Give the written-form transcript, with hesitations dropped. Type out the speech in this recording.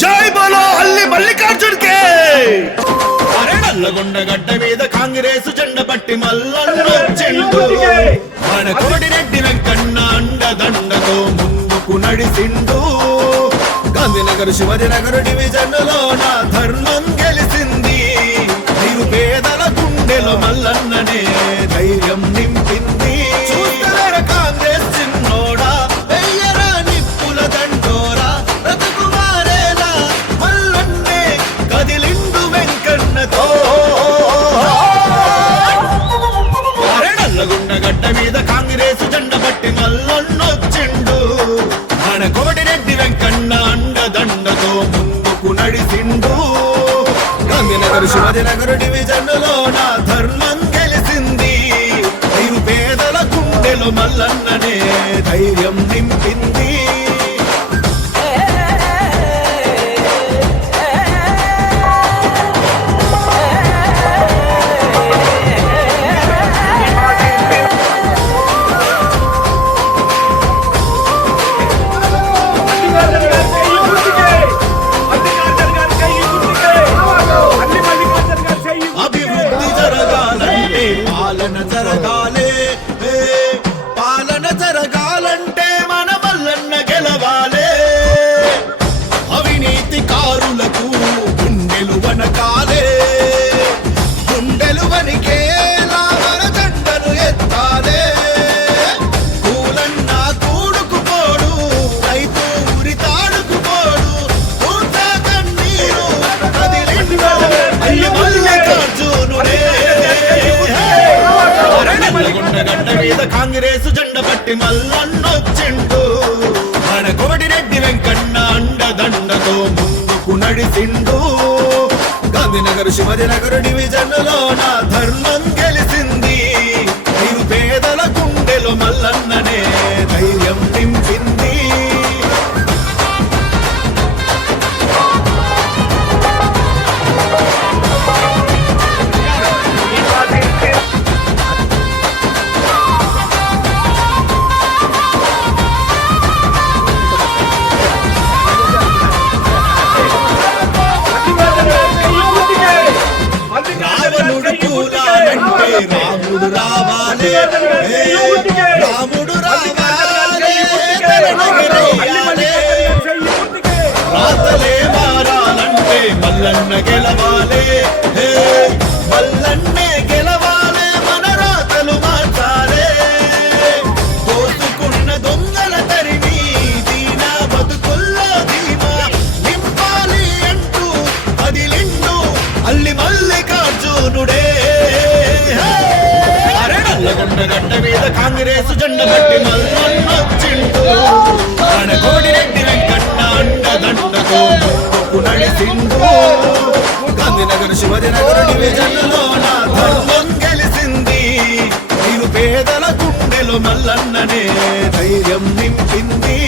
జై బోలో అల్లి మల్లికార్జున్ కే అరే నల్లగొండ గడ్డ మీద కాంగ్రెస్ జెండ పట్టి మల్లన్నొచ్చిండు మన కోడిరెడ్డి వెంకన్న అండదండతో ముందుకు నడిసిండు గాంధీనగర్ శివాజీనగర్ డివిజన్ లో నా ధర్మం గెలిసింది నిరుపేదల గుండెలో మల్లన్ననే ధైర్యం నింపింది కాంగ్రెస్ చిన్నోడా వెయ్యరా నిప్పుల దండోరా రతకుమారేలా మల్లన్నే కదిలిండు వెంకన్నతో అరే నల్లగొండ గడ్డ మీద కాంగ్రెస్ జెండ పట్టి మల్లన్నొచ్చిండు మన కోడిరెడ్డి వెంకన్న అండదండతో ముందుకు నడిసిండు గాంధీనగర్ శివాజీనగర్ డివిజన్ లో నా ధర్మం గెలిసింది నిరుపేదల గుండెలో మల్లన్ననే ధైర్యం నింపింది అభివృద్ధి జరగాలంటే పాలన జరగాలే పాలన జరగాలంటే మన మల్లన్న గెలవాలే అవినీతి కారులకు గుండెలు వనకాలే గుండెలు వనికేలా మన జెండను ఎత్తాలే కూలన్న కూడుకుపోడు రైతు ఉరి తాడుకుపోడు ఊట కన్నీరు కదిలిండు అల్లి మల్లికార్జునుడే నల్లగొండ గడ్డ మీద కాంగ్రెస్ జెండ పట్టి మల్లన్నొచ్చిండు మన కోడిరెడ్డి వెంకన్న అండదండతో ముందుకు నడిసిండు గాంధీనగర్ శివాజీనగర్ డివిజన్ లో నా ధర్మం గెలిసింది నిరుపేదల గుండెలో మల్లన్ననే ధైర్యం నింపింది రావణుడు కూలాలంటే రాముడు రావాలి రాముడు రావాలి రాతలే మారాలంటే మల్లన్న గెలవాలి మల్లన్నే గెలవాలి మన రాతలు మార్చాలే దోసుకున్న దొంగల తరిమి దీనా బతుకుల్లో ధీమా నింపాలి అంటూ అదిలిండు అల్లి మల్లికార్జునుడే అరే నల్లగొండ గడ్డ మీద కాంగ్రెస్ జెండ పట్టి మల్లన్నొచ్చిండు మన కోడిరెడ్డి వెంకన్న అండదండతో ముందుకు నడిసిండు గాంధీనగర్ శివాజీనగర్ డివిజన్ లో నా ధర్మం గెలిసింది నిరుపేదల గుండెలో మల్లన్ననే ధైర్యం నింపింది